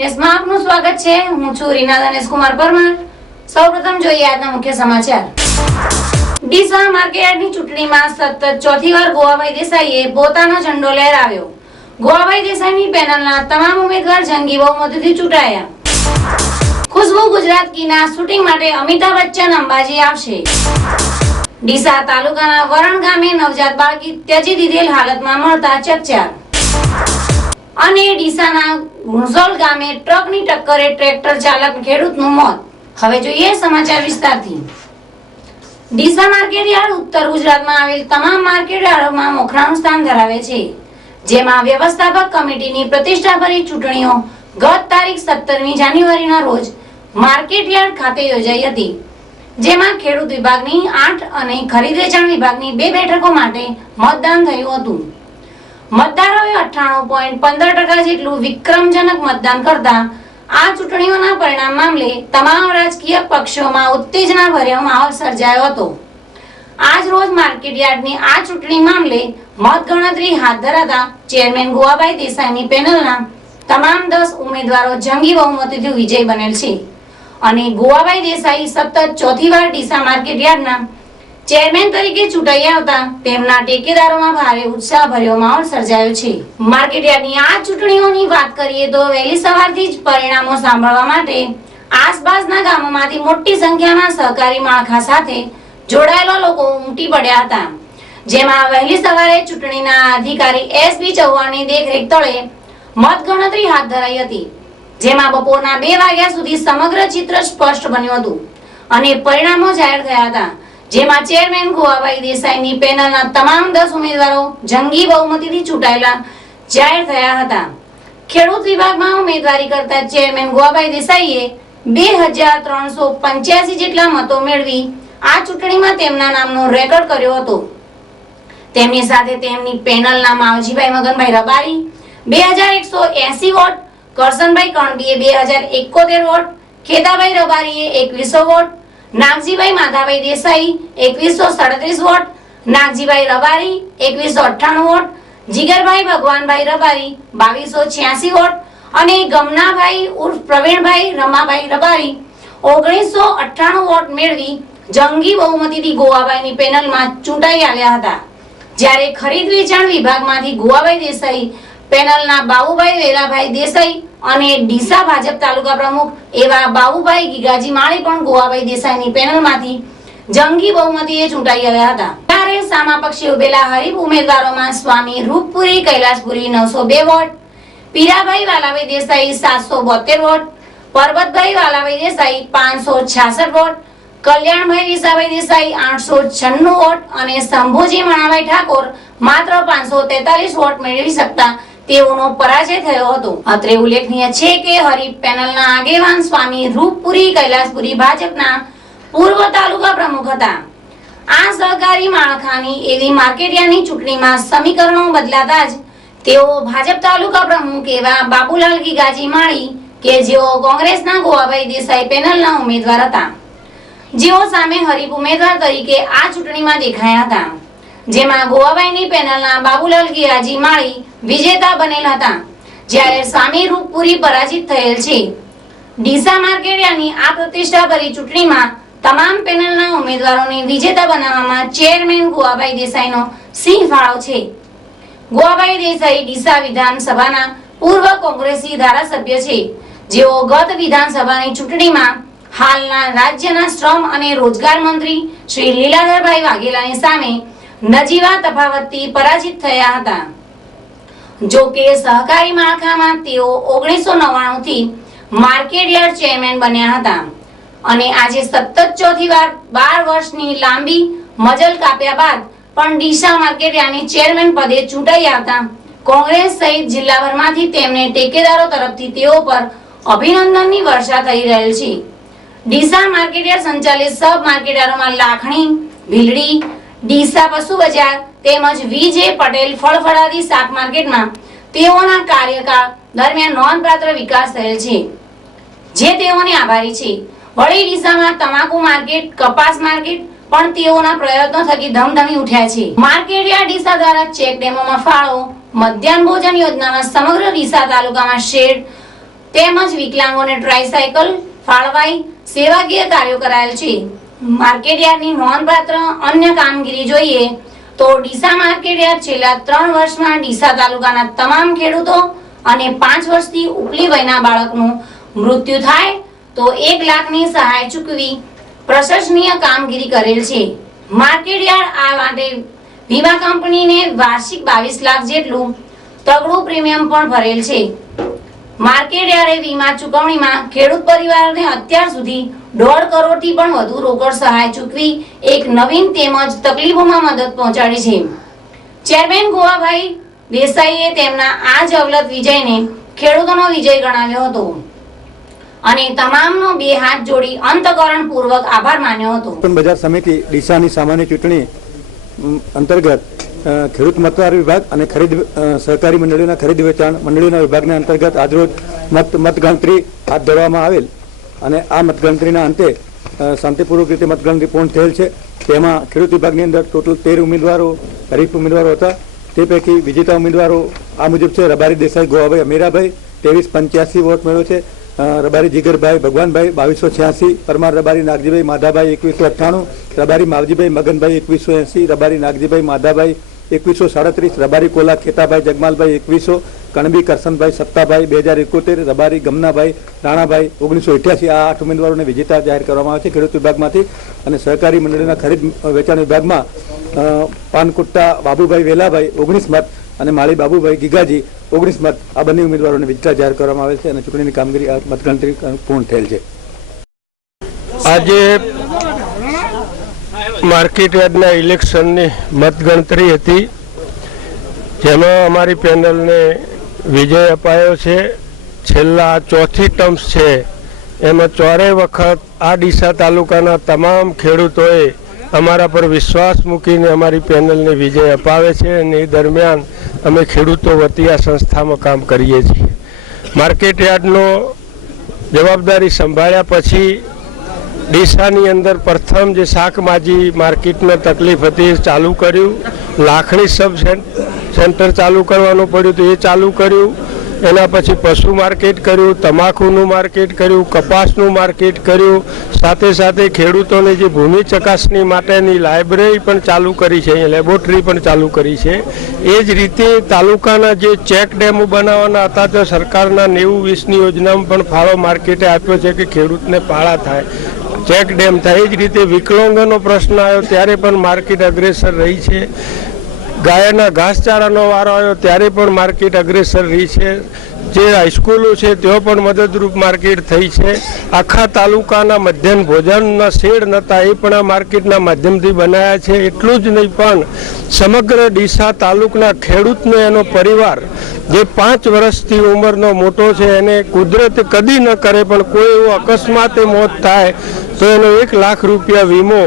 નેસમાં આપનું સ્વાગત છે। હું છું રીના દનેશકુમાર પરમાર। સૌપ્રથમ જોઈએ આજના મુખ્ય સમાચાર। ડીસા માર્કેટયાર્ડની ચૂંટણીમાં સતત ચોથી વાર ગોવાભાઈ દેસાઈએ પોતાનો ઝંડો લહેરાવ્યો। ગોવાભાઈ દેસાઈની પેનલના તમામ ઉમેદવાર જંગી બહુમતીથી ચૂંટાયા। ખુશ્બુ ગુજરાત કીના શૂટિંગ માટે અમિતાભ બચ્ચન અંબાજી આવશે। ડીસા તાલુકાના વરણ ગામે નવજાત બાળકી ત્યજી દીધેલ હાલતમાં મળતા ચકચાર। અને ડીસાના ગુણઝોલ ગામે ટ્રકની ટક્કરે ટ્રેક્ટર ચાલક ખેડૂતનું મોત। હવે જોઈએ સમાચાર વિસ્તારથી। ડીસા માર્કેટયાર્ડ ઉત્તર ગુજરાતમાં આવેલ તમામ માર્કેટયાર્ડોમાં મોખરાનું સ્થાન ધરાવે છે, જેમાં વ્યવસ્થાપક કમિટીની પ્રતિષ્ઠાભરી ચૂંટણીઓ ગત તારીખ 17મી જાન્યુઆરીના રોજ માર્કેટયાર્ડ ખાતે યોજાઈ હતી, જેમાં ખેડૂત વિભાગની 8 અને ખરીદ વેચાણ વિભાગની 2 બેઠકો માટે મતદાન થયું હતું। મતદારોએ 98.15% જેટલું વિક્રમજનક મતદાન કરતા આ ચૂંટણીઓના પરિણામ મામલે તમામ રાજકીય પક્ષોમાં ઉત્તેજનાભર્યો માહોલ સર્જાયો હતો। આજ રોજ માર્કેટયાર્ડની આ ચૂંટણી મામલે મતગણતરી હાથ ધરાતા ચેરમેન ગોવાભાઈ દેસાઈની પેનલના તમામ 10 ઉમેદવારો જંગી બહુમતીથી વિજય બનેલ છે અને ગોવાભાઈ દેસાઈ સતત ચોથી વાર ડીસા માર્કેટયાર્ડના ચેરમેન તરીકે ચૂંટાઈ આવતા તેમના ટેકેદારોમાં ભારે ઉત્સાહભર્યો માહોલ સર્જાયો છે। માર્કેટયાર્ડની આ ચૂંટણીઓની વાત કરીએ તો વહેલી સવારથી જ પરિણામો સાંભળવા માટે આસપાસના ગામોમાંથી મોટી સંખ્યામાં સહકારી માળખા સાથે જોડાયેલા લોકો ઉમટી પડ્યા હતા, જેમાં વહેલી સવારે ચૂંટણીના અધિકારી એસબી ચૌહાણની દેખરેખ તળે મતગણતરી હાથ ધરાઈ હતી, જેમાં બપોરના 2 વાગ્યા સુધી સમગ્ર ચિત્ર સ્પષ્ટ બન્યું હતું અને પરિણામો જાહેર થયા હતા, જેમાં ચેરમેન ગોવાભાઈ દેસાઈની પેનલના તમામ 10 ઉમેદવારો જંગી બહુમતીથી ચૂંટાયેલા જાહેર થયા હતા। ખેડૂત વિભાગમાં ઉમેદવારી કરતા ચેરમેન ગોવાભાઈ દેસાઈએ 2385 જેટલા મતો મેળવી આ ચૂંટણીમાં તેમના નામનો રેકોર્ડ કર્યો હતો। તેમની સાથે તેમની પેનલના માવજીભાઈ મગનભાઈ રબારી 2180 વોટ, કરશનભાઈ કણબીએ 2071 વોટ, ખેતાભાઈ રબારીએ 2100 vote, Nagjibhai Madhabhai Desai 2137 vote, Nagjibhai Rabari 2198 vote, Jigarbhai Bhagwanbhai Rabari 2286 vote અને ગમનાભાઈ ઉર્ફ પ્રવીણભાઈ રમાભાઈ રબારી 1998 વોટ મેળવી જંગી બહુમતીથી ગોવાભાઈની પેનલમાં ચૂંટાઈ આવ્યા હતા। જ્યારે ખરીદ વેચાણ વિભાગમાંથી ગોવાભાઈ દેસાઈ પેનલના બાબુભાઈ વેલાભાઈ દેસાઈ અને ડીસા ભાજપ તાલુકા પ્રમુખ એવા બાબુભાઈ ગીગાજી માળી પણ ગોવાભાઈ દેસાઈની પેનલમાંથી જંગી બહુમતીએ ચૂંટાઈ આવ્યા હતા। ત્યારે સામા પક્ષે ઉભેલા હરીફ ઉમેદવારોમાં Swami Ruppuri Kailaspuri 902 vote, Pirabhai Valabhai Desai 772 vote, Parbatbhai Valabhai Desai 566 vote, Kalyanbhai Visabhai Desai 896 vote અને શંભુજી મણાભાઈ ઠાકોર માત્ર 543 વોટ મેળવી શકતા તેઓનો પરાજય થયો હતો। અત્રે ઉલ્લેખનીય છે કે હરીફ પેનલના આગેવાન સ્વામી રૂપપુરી કૈલાસપુરી ભાજપના પૂર્વ તાલુકા પ્રમુખ હતા। આ સહકારી માળખાની એવી માર્કેટયાર્ડની ચૂંટણીમાં સમીકરણો બદલાતા જ તેઓ ભાજપ તાલુકા પ્રમુખ એવા બાબુલાલ ગીગાજી માળી કે જેઓ કોંગ્રેસના ગોવાભાઈ દેસાઈ પેનલના ઉમેદવાર હતા, જેઓ સામે હરીફ ઉમેદવાર તરીકે આ ચૂંટણીમાં દેખાયા હતા, જેમાં ગોવાભાઈની પેનલના બાબુલાલ ગીગાજી માળી વિજેતા બનેલ હતા, જ્યારે સ્વામી રૂપપુરી પરાજિત થયેલ છે। ડીસા માર્કેટયાર્ડની આ પ્રતિષ્ઠાભરી ચૂંટણીમાં તમામ પેનલના ઉમેદવારોને વિજેતા બનાવવામાં ચેરમેન ગોવાભાઈ દેસાઈનો સિંહ ફાળો છે। ગોવાભાઈ દેસાઈ ડીસા વિધાનસભાના પૂર્વ કોંગ્રેસી ધારાસભ્ય છે, જેઓ ગત વિધાનસભાની ચૂંટણીમાં હાલના રાજ્યના શ્રમ અને રોજગાર મંત્રી શ્રી લીલાધરભાઈ વાઘેલાની સામે નજીવા તફાવતથી પરાજિત થયા હતા। જો કે સહકારી માળખામાં તેઓ 1999 થી માર્કેટયાર્ડ ચેરમેન બન્યા હતા અને આજે સતત ચોથી વાર 12 વર્ષની લાંબી મજલ કાપ્યા બાદ પણ ડીસા માર્કેટયાર્ડની ચેરમેન પદે ચૂંટાઈ આવતા કોંગ્રેસ સહિત જિલ્લાભરમાંથી તેમને ટેકેદારો તરફથી તેઓ પર અભિનંદનની વર્ષા થઈ રહેલ છે। ડીસા માર્કેટયાર્ડ સંચાલિત સબ માર્કેટયાર્ડોમાં લાખણી, ભીલડી, ડીસા પશુ બજાર તેમજ વીજે પટેલ ફળફળાદી શાક માર્કેટમાં તેઓના કાર્યકાળ દરમિયાન નોંધપાત્ર વિકાસ થયેલ છે, જે તેઓને આભારી છે। વળી ડીસામાં તમાકુ માર્કેટ, કપાસ માર્કેટ પણ તેઓના પ્રયત્નો થકી ધમધમી ઉઠ્યા છે। માર્કેટયાર્ડ ડીસા દ્વારા ચેક ડેમોમાં ફાળો, મધ્યાહન ભોજન યોજનામાં સમગ્ર ડીસા તાલુકામાં શેડ, તેમજ વિકલાંગોને ટ્રાયસાયકલ ફાળવાઈ સેવાકીય કાર્યો કરાયેલ છે. માર્કેટયાર્ડની નોંધપાત્ર અન્ય કામગીરી જોઈએ તો ડીસા માર્કેટયાર્ડ છેલ્લા 3 વર્ષમાં ડીસા તાલુકાના તમામ ખેડૂતો અને 5 વર્ષથી ઉપલી વયના બાળકનું મૃત્યુ થાય તો 1 લાખની સહાય ચૂકવી પ્રશંસનીય કામગીરી કરેલ છે. માર્કેટયાર્ડ આ માટે વીમા કંપનીને વાર્ષિક 22 લાખ જેટલું તગડું પ્રીમિયમ પણ ભરેલ છે. માર્કેટયાર્ડે વીમા ચૂકવણીમાં ખેડૂત પરિવારને અત્યાર સુધી 1.5 કરોડથી પણ વધુ રોકડ સહાય ચૂકવી એક નવીન તેમજ તકલીફોમાં મદદ પહોંચાડી છે. ચેરમેન ગોવાભાઈ દેસાઈએ તેમના આ જ અવલત વિજયને ખેડૂતોનો વિજય ગણાવ્યો હતો અને તમામનો 2 હાથ જોડી અંતઃકરણપૂર્વક આભાર માન્યો હતો. બજાર સમિતિ ડીસાની સામાન્ય ચૂંટણી અંતર્ગત ખેડૂત મતદાર વિભાગ અને ખરીદ સહકારી મંડળીઓના ખરીદ વેચાણ મંડળીઓના વિભાગના અંતર્ગત આજરોજ મતગણતરી હાથ ધરવામાં આવેલ અને આ મતગણતરીના અંતે શાંતિપૂર્વક રીતે મતગણતરી પૂર્ણ થયેલ છે. તેમાં ખેડૂત વિભાગની અંદર ટોટલ 13 ઉમેદવારો હરીફ ઉમેદવારો હતા. તે પૈકી વિજેતા ઉમેદવારો આ મુજબ છે: રબારી દેસાઈ ગોવાભાઈ અમીરાભાઈ 2385 વોટ મેળવ્યો છે, રબારી જીગરભાઈ ભગવાનભાઈ 2286, પરમાર રબારી નાગજીભાઈ માધાભાઈ 2198, રબારી માવજીભાઈ મગનભાઈ 2180, રબારી નાગજીભાઈ માધાભાઈ 2137, રબારી કોલા ખેતાભાઈ જગમાલભાઈ 2100, કણબી કરસનભાઈ સત્તાભાઈ 2071, રબારી ગમનાભાઈ રાણાભાઈ 1988. આ 8 ઉમેદવારોને વિજેતા જાહેર કરવામાં આવે છે ખેડૂત વિભાગમાંથી. અને સહકારી મંડળીના ખરીદ વેચાણ વિભાગમાં પાનકુટ્ટા બાબુભાઈ વેલાભાઈ 19 મત અને માળી બાબુભાઈ ગીગાજી 19 મત, આ બંને ઉમેદવારોને વિજેતા જાહેર કરવામાં આવેલ છે અને ચૂંટણીની કામગીરી મતગણતરી પૂર્ણ થયેલ છે. આજે માર્કેટયાર્ડના ઇલેક્શનની મતગણતરી હતી, જેમાં અમારી પેનલને વિજય અપાયો છે. છેલ્લા 4થી ટર્મ્સ છે એમાં 4 વખત આ ડીસા તાલુકાના તમામ ખેડૂતોએ અમારા પર વિશ્વાસ મૂકીને અમારી પેનલને વિજય અપાવે છે અને એ દરમિયાન અમે ખેડૂતો વતી આ સંસ્થામાં કામ કરીએ છીએ. માર્કેટયાર્ડનો જવાબદારી સંભાળ્યા પછી ડીસાની અંદર પ્રથમ જે શાકભાજી માર્કેટમાં તકલીફ હતી ચાલુ કર્યું. લાખણી સબ સેન્ટર ચાલુ કરવાનું પડ્યું તો એ ચાલુ કર્યું. એના પછી પશુ માર્કેટ કર્યું, તમાકુનું માર્કેટ કર્યું, કપાસનું માર્કેટ કર્યું. સાથે સાથે ખેડૂતોને જે ભૂમિ ચકાસણી માટેની લાઇબ્રેરી પણ ચાલુ કરી છે, અહીંયા લેબોરેટરી પણ ચાલુ કરી છે. એ જ રીતે તાલુકાના જે ચેક ડેમો બનાવવાના હતા તો સરકારના 90-20ની યોજનામાં પણ ફાળો માર્કેટે આપ્યો છે કે ખેડૂતને પાળા થાય, ચેક ડેમ થાય. એ જ રીતે વિકલાંગોનો પ્રશ્ન આવ્યો ત્યારે પણ માર્કેટ અગ્રેસર રહી છે. ગાયના ઘાસચારાનો વારો આવ્યો ત્યારે પણ માર્કેટ અગ્રેસર રહી છે. જે હાઈસ્કૂલો છે તેઓ પણ મદદરૂપ માર્કેટ થઈ છે. આખા તાલુકાના મધ્યાહન ભોજનના શેડ નહોતા, એ પણ આ માર્કેટના માધ્યમથી બનાવ્યા છે. એટલું જ નહીં પણ સમગ્ર ડીસા તાલુકાના ખેડૂતને એનો પરિવાર જે 5 વર્ષથી ઉંમરનો મોટો છે એને કુદરત કદી ન કરે પણ કોઈ એવો અકસ્માતે મોત થાય તો એનો 1 લાખ રૂપિયા વીમો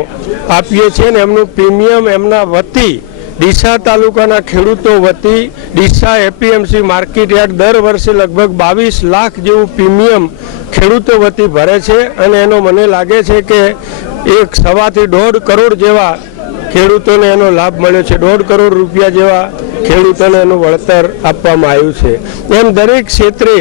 આપીએ છીએ ને એમનું પ્રીમિયમ એમના વતી ડીસા તાલુકાના ખેડૂતો વતી ડીસા એપીએમસી માર્કેટયાર્ડ દર વર્ષે લગભગ 22 લાખ જેવું પ્રીમિયમ ખેડૂતો વતી ભરે છે અને એનો મને લાગે છે કે 1.25 થી 1.5 કરોડ જેવા ખેડૂતોને એનો લાભ મળ્યો છે. 1.5 કરોડ રૂપિયા જેવા ખેડૂતોને એનું વળતર આપવામાં આવ્યું છે. એમ દરેક ક્ષેત્રે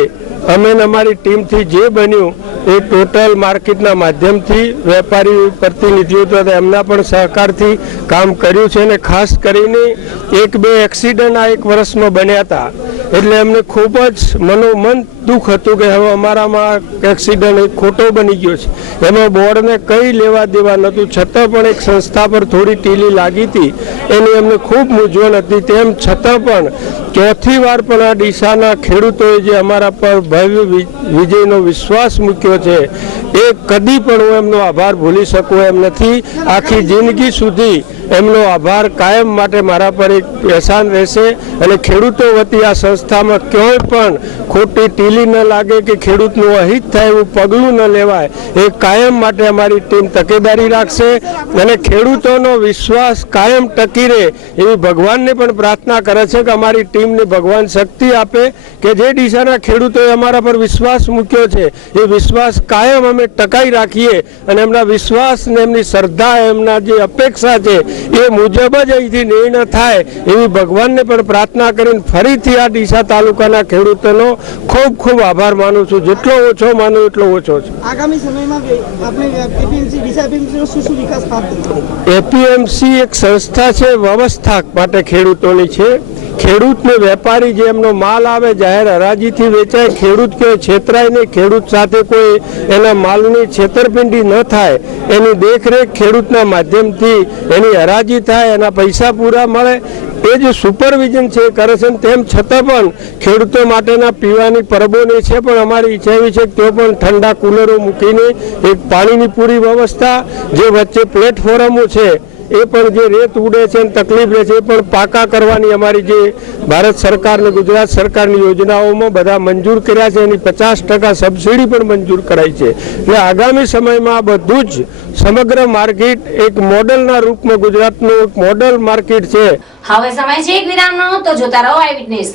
અમે અમારી ટીમથી જે બન્યું એ ટોટલ માર્કેટના માધ્યમથી વેપારી પ્રતિનિધિઓ દ્વારા એમના પણ સહકારથી કામ કર્યું છે. અને ખાસ કરીને 1-2 એક્સિડન્ટ આ 1 વર્ષમાં બન્યા હતા એટલે એમને ખૂબ જ મનોમન દુઃખ હતું કે હવે અમારામાં એક્સિડન્ટ ખોટો બની ગયો છે. એમાં બોર્ડને કંઈ લેવા દેવા નહોતું, છતાં પણ એક સંસ્થા પર થોડી ટીલી લાગી હતી એની એમને ખૂબ મૂંઝવણ હતી. તેમ છતાં પણ 4થી વાર પણ આ ડીસાના ખેડૂતોએ જે અમારા પર ભવ્ય વિજયનો વિશ્વાસ મૂક્યો છે એ કદી પણ હું એમનો આભાર ભૂલી શકું એમ નથી. આખી જિંદગી સુધી એમનો આભાર કાયમ માટે મારા પર એક એહસાન રહેશે. અને ખેડૂતો વતી આ સંસ્થામાં ક્યાંય પણ ખોટી ટીલી ન લાગે કે ખેડૂતનું અહિત થાય એવું પગલું ન લેવાય એ કાયમ માટે અમારી ટીમ તકેદારી રાખશે. અને ખેડૂતોનો વિશ્વાસ કાયમ ટકી રહે એવી ભગવાનને પણ પ્રાર્થના કરે છે કે અમારી ટીમને ભગવાન શક્તિ આપે કે જે ડીસાના ખેડૂતોએ અમારા પર વિશ્વાસ મૂક્યો છે એ વિશ્વાસ કાયમ અમે ટકાઈ રાખીએ અને એમના વિશ્વાસ ને એમની શ્રદ્ધા એમના જે અપેક્ષા છે એ મુજબ જ અહીંથી નિર્ણય થાય એવી ભગવાનને પણ પ્રાર્થના કરીને ફરીથી આ ડીસા તાલુકાના ખેડૂતોનો ખૂબ ખૂબ આભાર માનું છું. જેટલો ઓછો માનું એટલો ઓછો છે. આગામી સમયમાં આપણે એપીએમસી ડીસા એપીએમસીનો શું વિકાસ હાથ ધરશે? એપીએમસી એક સંસ્થા છે, વ્યવસ્થા માટે ખેડૂતોની છે. ખેડૂતને વેપારી જે એમનો માલ આવે જાહેર હરાજીથી વેચાય, ખેડૂત કે છેતરાય નહીં, ખેડૂત સાથે કોઈ એના માલની છેતરપિંડી ન થાય એની દેખરેખ ખેડૂતના માધ્યમથી એની હરાજી થાય, એના પૈસા પૂરા મળે એ જે સુપરવિઝન છે એ કરે છે. તેમ છતાં પણ ખેડૂતો માટેના પીવાની પરબોની છે પણ અમારી ઈચ્છા એવી છે કે તેઓ પણ ઠંડા કુલરો મૂકીને એક પાણીની પૂરી વ્યવસ્થા, જે વચ્ચે પ્લેટફોર્મો છે એ પણ જે રેત ઉડે છે અને તકલીફ રહે છે એ પણ પાકા કરવાની અમારી જે ભારત સરકાર અને ગુજરાત સરકારની યોજનાઓમાં બધા મંજૂર કર્યા છે એની 50% સબસિડી પણ મંજૂર કરાઈ છે. એટલે આગામી સમયમાં આ બધું જ સમગ્ર માર્કેટ એક મોડલના રૂપમાં ગુજરાતનું એક મોડલ માર્કેટ છે. હવે સમય છે એક વિરામનો, તો જોતા રહો આઈ વિટનેસ.